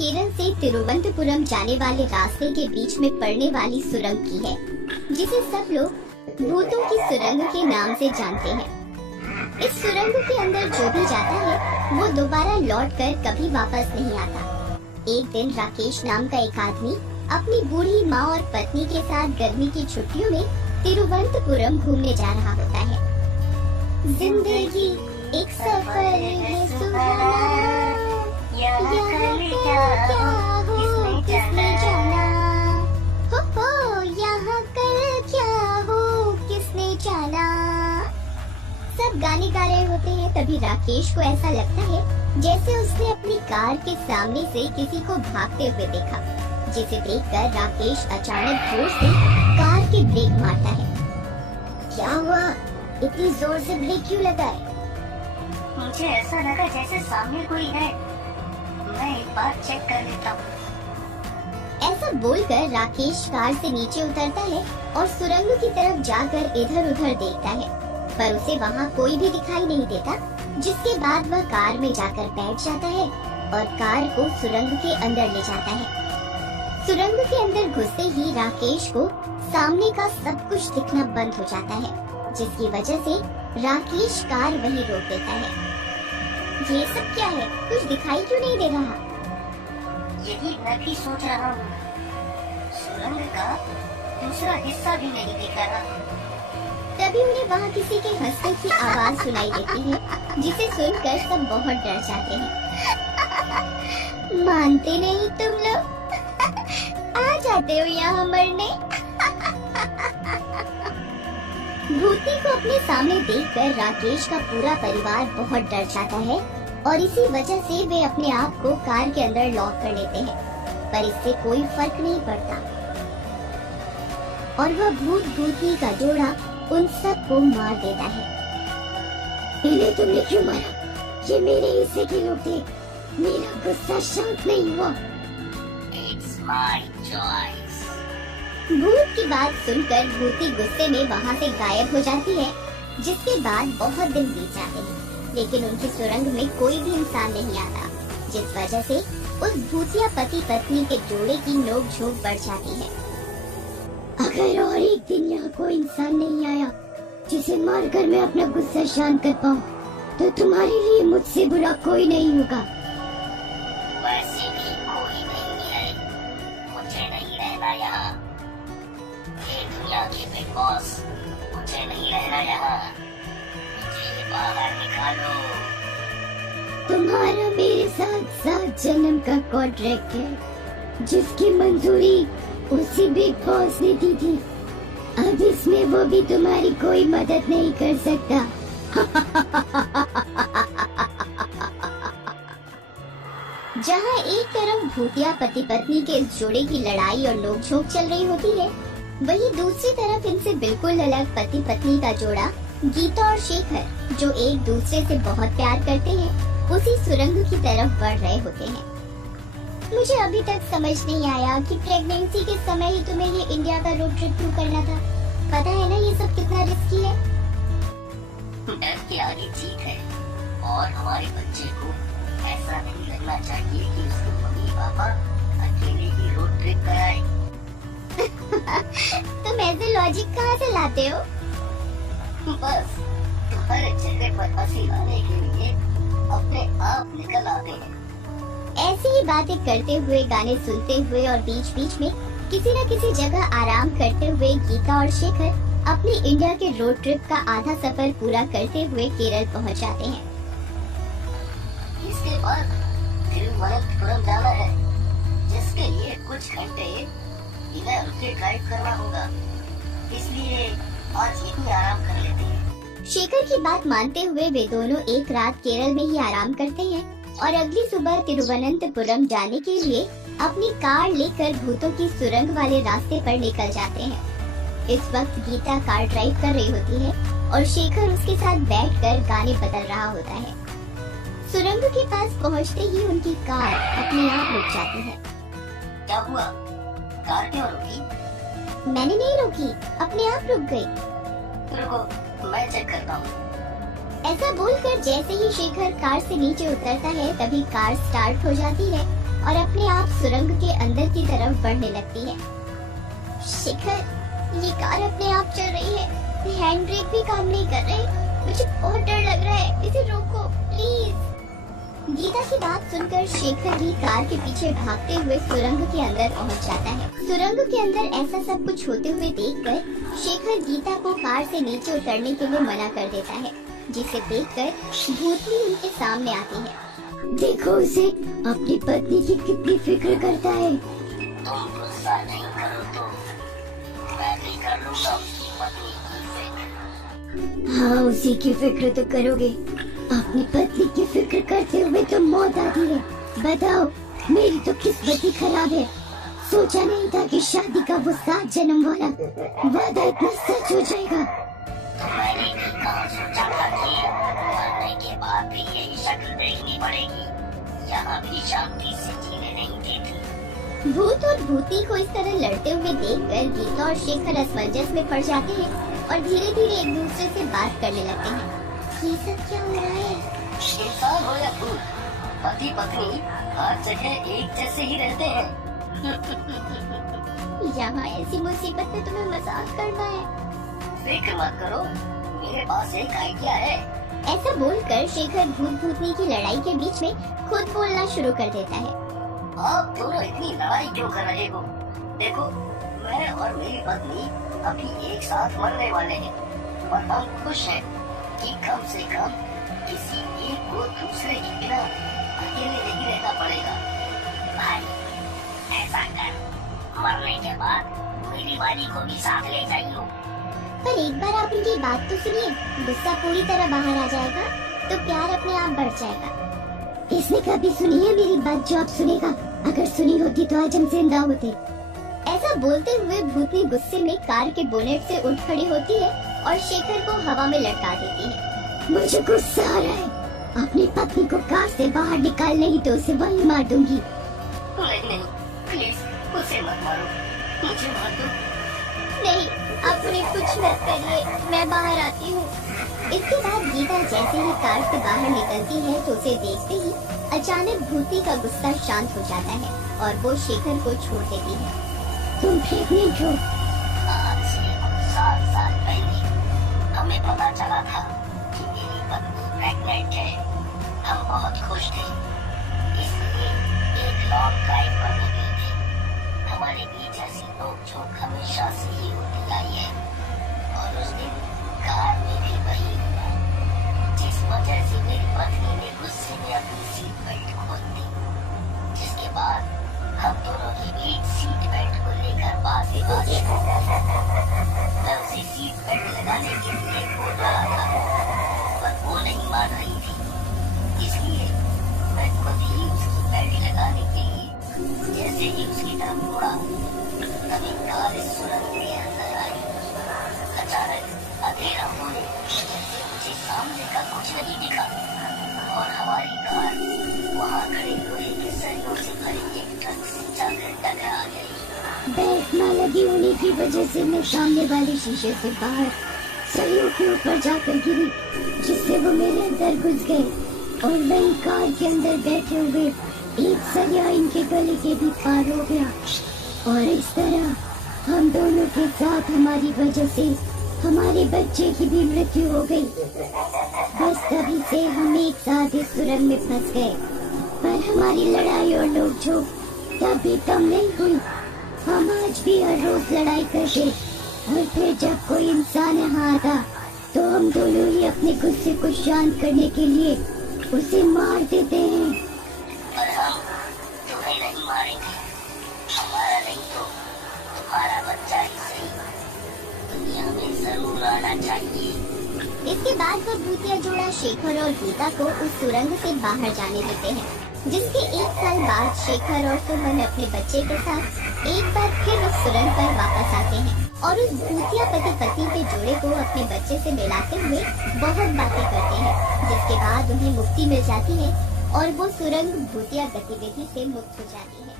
केरल से तिरुवनंतपुरम जाने वाले रास्ते के बीच में पड़ने वाली सुरंग की है, जिसे सब लोग भूतों की सुरंग के नाम से जानते हैं। इस सुरंग के अंदर जो भी जाता है वो दोबारा लौटकर कभी वापस नहीं आता। एक दिन राकेश नाम का एक आदमी अपनी बूढ़ी माँ और पत्नी के साथ गर्मी की छुट्टियों में तिरुवनंतपुरम घूमने जा रहा होता है। जिंदगी एक सफर है सुहाना, यहाँ कल क्या हो किसने जाना, हो यहाँ कल क्या हो किसने जाना। सब गाने गा रहे होते हैं। तभी राकेश को ऐसा लगता है जैसे उसने अपनी कार के सामने से किसी को भागते हुए देखा, जिसे देखकर राकेश अचानक जोर से कार के ब्रेक मारता है। क्या हुआ? इतनी जोर से ब्रेक क्यों लगाए? मुझे ऐसा लगा जैसे सामने कोई है, मैं एक बार चेक कर लेता हूँ। ऐसा बोलकर राकेश कार से नीचे उतरता है और सुरंग की तरफ जाकर इधर उधर देखता है, पर उसे वहाँ कोई भी दिखाई नहीं देता। जिसके बाद वह कार में जाकर बैठ जाता है और कार को सुरंग के अंदर ले जाता है। सुरंग के अंदर घुसते ही राकेश को सामने का सब कुछ दिखना बंद हो जाता है, जिसकी वजह से राकेश कार वहीं रोक देता है। ये सब क्या है? कुछ दिखाई क्यों नहीं दे रहा? यही मैं भी सोच रहा हूँ। सुरंग का दूसरा हिस्सा भी नहीं दिख रहा। तभी उन्हें वहाँ किसी के हंसने की आवाज सुनाई देती है, जिसे सुनकर सब बहुत डर जाते हैं। मानते नहीं तुम लोग? आ जाते हो यहाँ मरने। भूती को अपने सामने देखकर राकेश का पूरा परिवार बहुत डर जाता है और इसी वजह से वे अपने आप को कार के अंदर लॉक कर लेते हैं, पर इससे कोई फर्क नहीं पड़ता और वह भूत भूती का जोड़ा उन सब को मार देता है। इन्हें तुमने क्यों मारा? ये मेरे हिस्से के लोग थे। मेरा गुस्सा शांत नहीं हुआ। It's my choice. भूत की बात सुनकर भूती गुस्से में वहाँ से गायब हो जाती है। जिसके बाद बहुत दिन बीत जाते हैं, लेकिन उनकी सुरंग में कोई भी इंसान नहीं आता, जिस वजह से उस भूतिया पति पत्नी के जोड़े की नोक-झोंक बढ़ जाती है। अगर और एक दिन यहाँ कोई इंसान नहीं आया जिसे मारकर मैं अपना गुस्सा शांत कर पाऊँ, तो तुम्हारे लिए मुझसे बुरा कोई नहीं होगा। वैसे भी कोई नहीं है, मुझे नहीं रहना यहाँ। ये दुनिया के बिग बॉस, मुझे नहीं रहना यहाँ। मुझे बाहर निकालो। तुम्हारा मेरे साथ 7 जन्म का कॉन्ट्रैक्ट है, जिसकी मंजूरी उसी बिग बॉस ने दी थी। अब इसमें वो भी तुम्हारी कोई मदद नहीं कर सकता। जहाँ एक तरफ भूतिया पति पत्नी के इस जोड़े की लड़ाई और नोक-झोंक चल रही होती है, वहीं दूसरी तरफ इनसे बिल्कुल अलग पति पत्नी का जोड़ा गीता और शेखर, जो एक दूसरे से बहुत प्यार करते हैं, उसी सुरंग की तरफ बढ़ रहे होते हैं। मुझे अभी तक समझ नहीं आया कि प्रेगनेंसी के समय ही तुम्हें ये इंडिया का रोड ट्रिप क्यों करना था। पता है ना ये सब कितना रिस्की है। डर के आगे जीत है, और हमारे बच्चे को ऐसा नहीं लगना चाहिए कि उसके मम्मी पापा अकेले ही रोड ट्रिप कराए। तुम ऐसे लॉजिक कहाँ से लाते हो? बस तुम्हारे चेहरे पर हंसी लाने के लिए अपने आप निकल आते हैं। ऐसी ही बातें करते हुए, गाने सुनते हुए और बीच बीच में किसी न किसी जगह आराम करते हुए गीता और शेखर अपनी इंडिया के रोड ट्रिप का आधा सफर पूरा करते हुए केरल पहुंच जाते हैं। इसके बाद तिरुवनंतपुरम जाना है, जिसके लिए कुछ घंटे इधर उधर ड्राइव करना होगा, इसलिए आज यहीं आराम कर लेते हैं। शेखर की बात मानते हुए वे दोनों एक रात केरल में ही आराम करते हैं और अगली सुबह तिरुवनंतपुरम जाने के लिए अपनी कार लेकर भूतों की सुरंग वाले रास्ते पर निकल जाते हैं। इस वक्त गीता कार ड्राइव कर रही होती है और शेखर उसके साथ बैठकर गाने बदल रहा होता है। सुरंग के पास पहुंचते ही उनकी कार अपने आप रुक जाती है। क्या हुआ? कार क्यों रुकी? मैंने नहीं रोकी, अपने आप रुक गई। रुको, मैं चेक करता हूँ। ऐसा बोलकर जैसे ही शेखर कार से नीचे उतरता है, तभी कार स्टार्ट हो जाती है और अपने आप सुरंग के अंदर की तरफ बढ़ने लगती है। शिखर, ये कार अपने आप चल रही है, हैंड ब्रेक भी काम नहीं कर रहे, मुझे बहुत डर लग रहा है, इसे रोको प्लीज। गीता की बात सुनकर शेखर भी कार के पीछे भागते हुए सुरंग के अंदर पहुंच जाता है। सुरंग के अंदर ऐसा सब कुछ होते हुए देखकर शेखर गीता को कार से नीचे उतरने के लिए मना कर देता है, जिसे देखकर भूतनी उनके सामने आती है। देखो उसे, अपनी पत्नी की कितनी फिक्र करता है। तुम गुस्सा नहीं करो तो मैं भी कर लूंगा उसकी पत्नी की फिक्र। हाँ, उसी की फिक्र तो करोगे, अपनी पत्नी की फिक्र करते हुए तो मौत आती है। बताओ, मेरी तो किस्मत ही खराब है। सोचा नहीं था कि शादी का वो 7 जन्म वाला वादा इतना सच हो जाएगा। तो मैंने भी कहाँ सोचा था कि मरने के बाद भी यही शक्ल देखनी पड़ेगी। यहाँ भी शांति से जीने नहीं देती। भूत और भूतनी को इस तरह लड़ते हुए देखकर गीता और शेखर असमंजस में पड़ जाते हैं और धीरे धीरे एक दूसरे से बात करने लगते हैं। ये सब क्या हो रहा है? इंसान हो या भूत, पति पत्नी हर जगह एक जैसे ही रहते हैं। यहाँ ऐसी मुसीबत में तुम्हें मजाक करना है? फिक्र मत करो, मेरे पास एक आइडिया है। ऐसा बोलकर शेखर भूत भूतनी की लड़ाई के बीच में खुद बोलना शुरू कर देता है। आप दोनों इतनी लड़ाई क्यों कर रहे हो? देखो, मैं और मेरी पत्नी अभी एक साथ मरने वाले हैं और हम खुश हैं कि कम से कम किसी एक को दूसरे के बिना अकेले नहीं रहना पड़ेगा। भाई, ऐसा कर, मरने के बाद मेरी वाली को भी साथ ले जाइयो। पर एक बार आप उनकी बात तो सुनिए, गुस्सा पूरी तरह बाहर आ जाएगा तो प्यार अपने आप बढ़ जाएगा। इसने कभी सुनी है मेरी बात जो आप सुनेगा? अगर सुनी होती तो आज हम जिंदा होते। ऐसा बोलते हुए भूतनी गुस्से में कार के बोनेट से उठ खड़ी होती है और शेखर को हवा में लटका देती है। मुझे गुस्सा आ रहा है, अपनी पत्नी को कार से बाहर निकाल, नहीं तो उसे वहीं मार दूंगी। नहीं नहीं, प्लीज उसे मत मारो, मुझे मार दो। नहीं, आप उन्हें कुछ मत करिए, मैं बाहर आती हूँ। इसके बाद गीता जैसे ही कार से बाहर निकलती है तो उसे देखते ही अचानक भूतनी का गुस्सा शांत हो जाता है और वो शेखर को छोड़ देती है। तुम प्रेग्नेंट हो? आज से कुछ 7 साल पहले हमें पता चला था कि मेरी पत्नी प्रेग्नेंट है। हम बहुत खुश थे, इसलिए एक लॉन्ग ड्राइव पर निकले थे। हमारे बीच ऐसी नोक-झोंक हमेशा से ही होती आई है और उस दिन कार में भी वही हुआ, जिस वजह से मेरी पत्नी ने गुस्से में अपनी सीट बेल्ट खोल दी, जिसके बाद हम दोनों के बीच सीट बेल्ट को लेकर बात शुरू की। मैं उसे सीट बेल्ट लगाने के लिए बोल रहा था, पर वो नहीं मान रही थी, इसलिए मैं खुद ही उसकी बेल्ट लगाने के लिए जैसे ही उसकी तरफ मुड़ा, तभी कार इस सुरंग के अंदर आई। अचानक अंधेरा होने से मुझे सामने का कुछ नहीं दिखा और हमारी कार वहाँ खड़े लोहे के सरियों से भरे एक ट्रक से जाकर टकरा गई। बेल्ट न लगी होने की वजह से मैं सामने वाले शीशे से बाहर सरियों के ऊपर जाकर गिरी, जिससे वो मेरे अंदर घुस गए और वही कार के अंदर बैठे हुए एक सरिया इनके गले के भी पार हो गया और इस तरह हम दोनों के साथ हमारी वजह से हमारे बच्चे की भी मृत्यु हो गई। बस तभी से हम एक साथ इस सुरंग में फंस गए, पर हमारी लड़ाई और नोक-झोंक तभी कम नहीं हुई। हम आज भी हर रोज लड़ाई करते और फिर जब कोई इंसान यहाँ आता तो हम दोनों ही अपने गुस्से को शांत करने के लिए उसे मार देते हैं। पर हम तुम्हें नहीं मारेंगे, हमारा नहीं तो तुम्हारा बच्चा ही सही दुनिया में जरूर आना चाहिए। इसके बाद वो भूतिया जोड़ा शेखर और गीता को उस सुरंग से बाहर जाने देते हैं, जिसके 1 साल बाद शेखर और सुमन अपने बच्चे के साथ एक बार फिर उस सुरंग पर वापस आते हैं और उस भूतिया पति पत्नी के जोड़े को अपने बच्चे से मिलाते हुए बहुत बातें करते हैं, जिसके बाद उन्हें मुक्ति मिल जाती है और वो सुरंग भूतिया गतिविधि से मुक्त हो जाती है।